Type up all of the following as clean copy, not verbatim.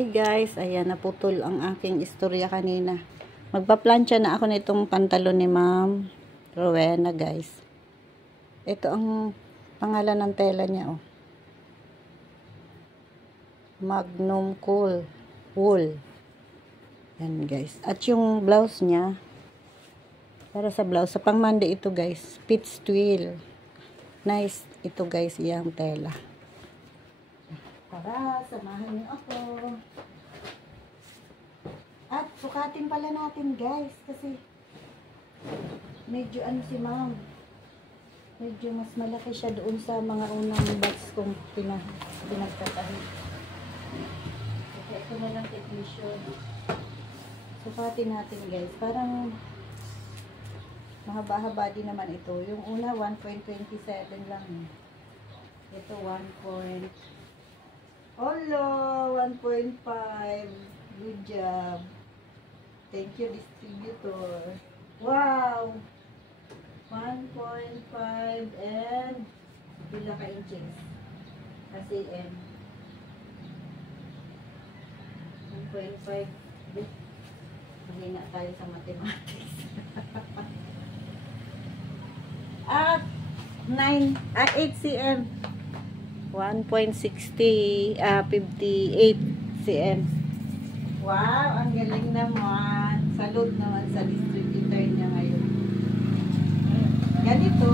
Hi guys, ayan naputol ang aking istorya kanina. Magpa-plancha na ako nitong pantalon ni Ma'am Rowena guys. Ito ang pangalan ng tela niya oh. Magnum Cool Wool. Yan guys. At yung blouse niya, para sa blouse, sa pangmande ito guys, Spitz twill. Nice ito guys, yung tela. Para samahan niyo ako. At sukatin pala natin guys, kasi medyo ano si Ma'am, medyo mas malaki siya doon sa mga unang batch kong pinagtatahi. Kaya ito na lang technician. Sukatin natin guys, parang mahaba-haba din naman ito. Yung una 1.27 lang. Ito 1. Hello, 1.5. Good job. Thank you, distributor. Wow! 1.5 and pila ka inches. Kasi M. 1.5. Hindi na tayo sa mathematics. At 8 cm. 1.60 58 cm. Wow, ang galing naman. Salute naman sa distributor niya ngayon. Ganito,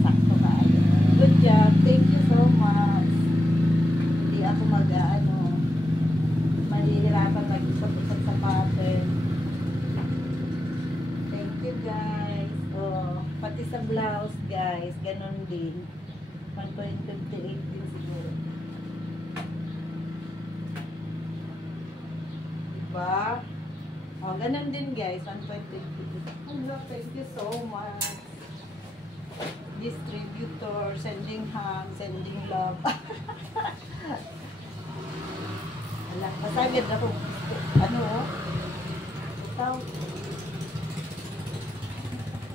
sakto ka. Good job. Thank you so much. Hindi ako mahihirapan mag-isot-isot sa pattern. Thank you guys. Oh, pati sa blouse guys, ganun din. 1.58 din siguro. Diba? O, ganun din guys. 1.58. Hello, thank you so much. Distributor, sending hand, sending love. Wala, masagad ako. Ano? Ikaw?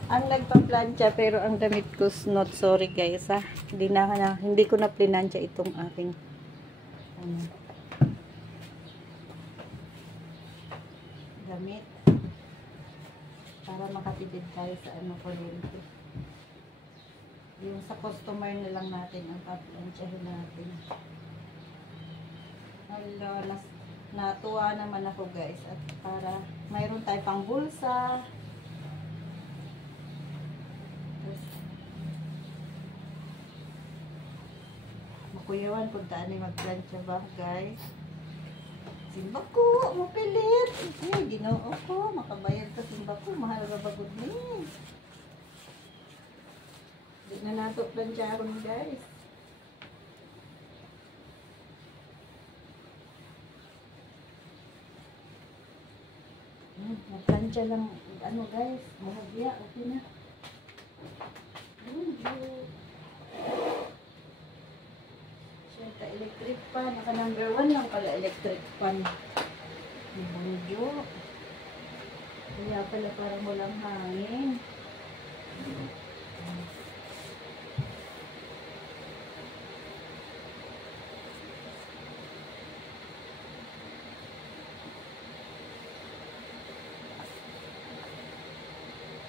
Ang nagpa-plancha pero ang damit ko not sorry guys ha. Hindi ko na plinansya itong aking damit para makatipid tayo sa kuryente. Yung sa customer na lang natin ang pa-planchahin natin. Hello, natuwa naman ako guys at para mayroon tayo pang bulsa. Makuyawan kung taan ay mag-plancha ba guys. Simba ko, mapilit. Ay, ginoo ko, makabayad ka simba ko, mahal ka bagod ni. Hindi na nato plancharon guys. Nagplancha lang, ano guys, mahagya, okay na. Siyempre, electric pan. Naka number 1 lang pala electric pan. Bungyo. Kaya pala parang walang hangin.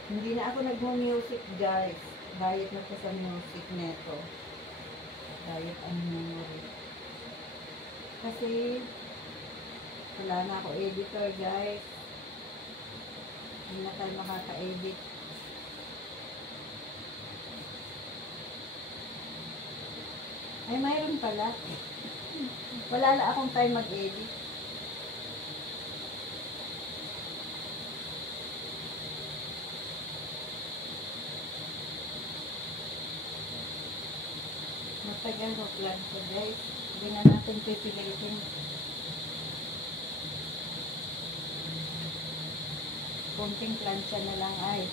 Hindi na ako nag-music guys. Bayad na po sa music neto. Bayad ang memory. Kasi wala na ako editor guys. Hindi na tayo makaka-edit. Ay, mayroon pala. Wala na akong time mag-edit. Matagal mo plan ko guys. Hindi na natin pipilitin. Konting plancha na lang ay.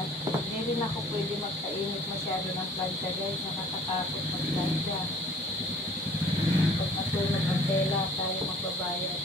At hindi rin ako pwede magpainit masyado ng plancha guys. Nakakatakot mag-plancha. Pag masunog ang tela, tayo magbabayad.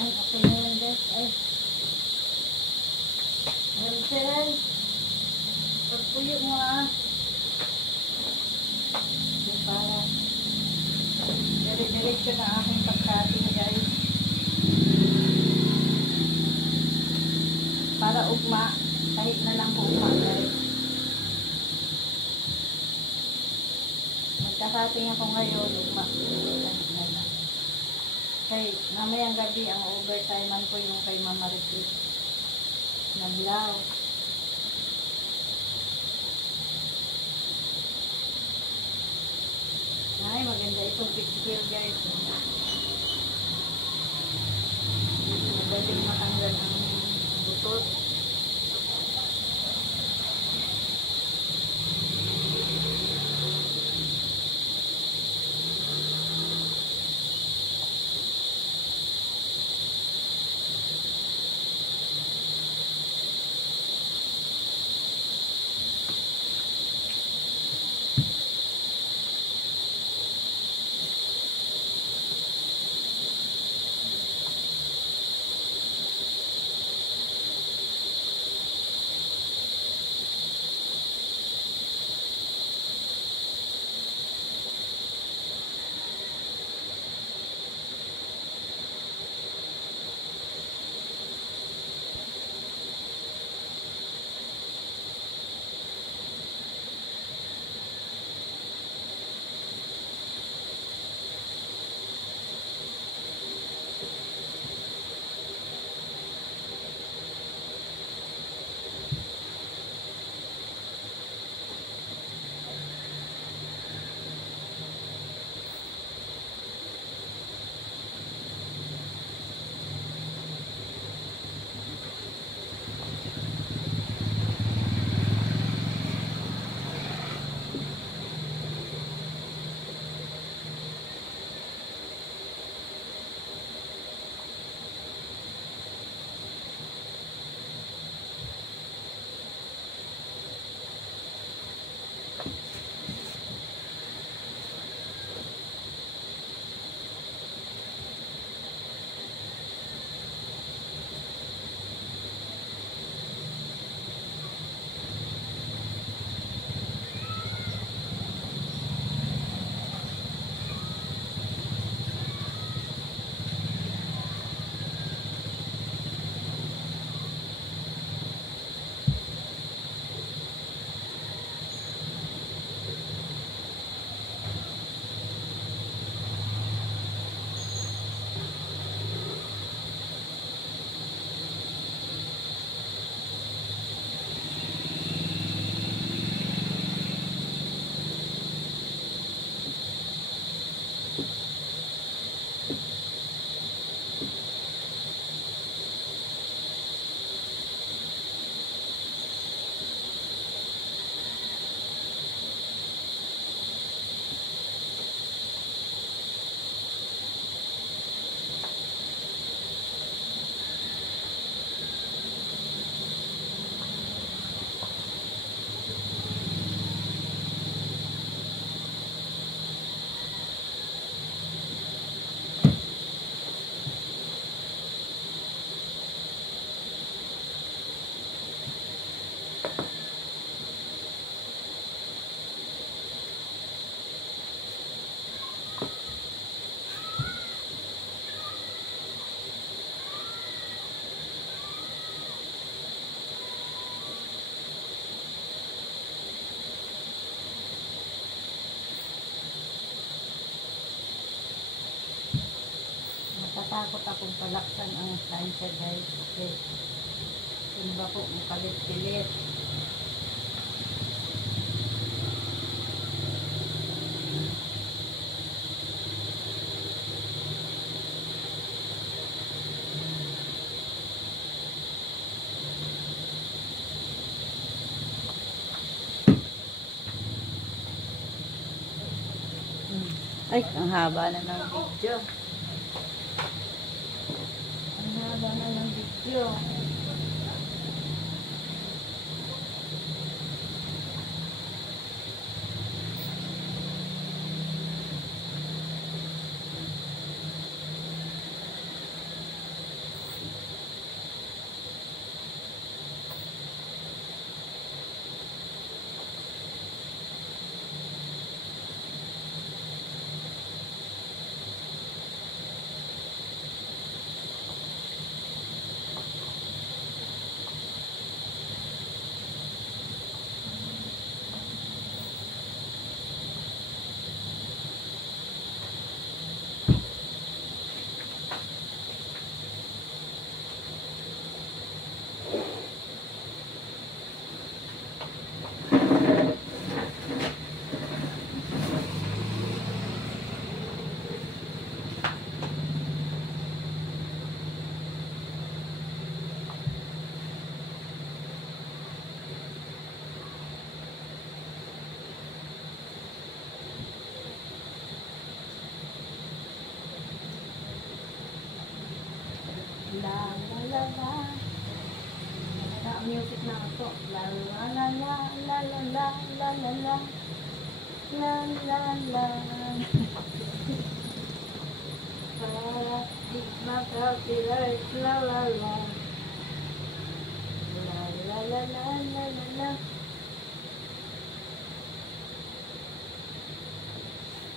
Ay, okay na yan guys. Ay. Hansel. Pagpuyo mo ah. Yung para. Dire-diretso na aking pagkating guys. Para ugma. Kahit na lang po ugma guys. Magkakating ako ngayon. Ugma. Kahit na lang. Kay mamayang gabi ang overtime ko yung kay Mama Ricky na blouse. Ay, maganda itong picture guys. Magaling matanggal ang butot. natatakot akong palaksan ang plancha guys. Okay. Sino ba po ang palit-pilit? Ay, ang haba na ng video. Ang haba na ng video. La la la la. Ang music na ito. La la la la la la la la la la la la la. Para di maka-copyright. La la la. La la la la la la la.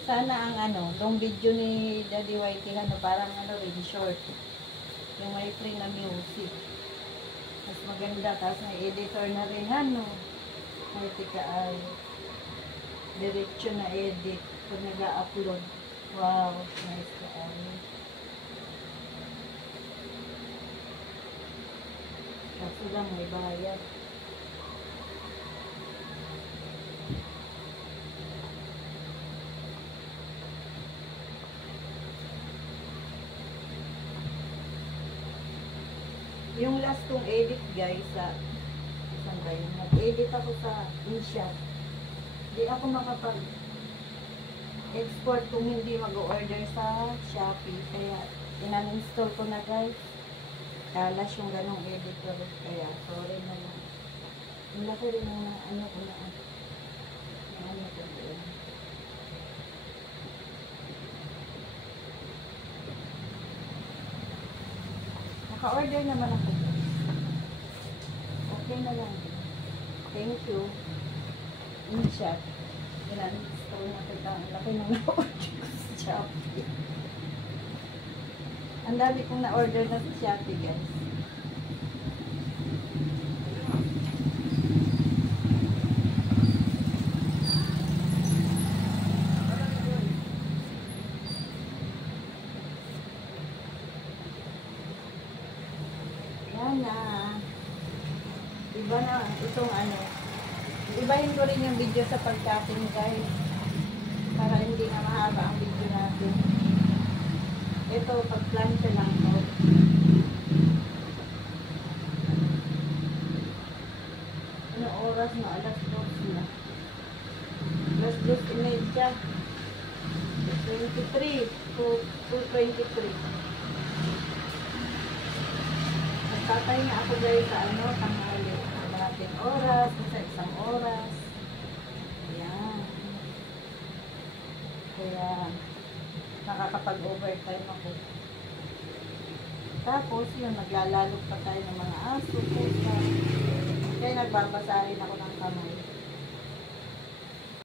Sana ang tong video ni Daddy Whitey parang rin short. Yung may free na music. Mas maganda. Tapos may editor na rin. May tika ay diretso na edit. Pag nag-upload. Wow. Nice ka ay. Kaso lang may bayad. Yung last kong edit guys, saan ba yun? Nag-edit ako sa InShot. Di ako makapag-export kung hindi mag-order sa Shopee. Kaya, inan-install ko na guys. Kalas yung ganong editor. Kaya, sorry na lang. Ang laki rin ng ko na. Yung ko doon. Naka-order naman ako. Okay na lang. Thank you. InShot. Inan-install na kita. Ang laki ng na-order ko sa Shopee. Ang dami kong na-order na sa Shopee guys. Iba na itong ibahin ko rin yung video sa pag-cutting guys para hindi na mahaba ang video natin. Ito pag-plancha lang to. Ano oras na? Alas 12 na. Alas 12:30. 23 to 2:23. Tatay nga ako guys sa tanghali. Malating oras, sa isang oras. Ayan. Kaya, nakakapag-overtime ako. Tapos, yun, naglalalog pa tayo ng mga aso. Kaya nagbabasahin ako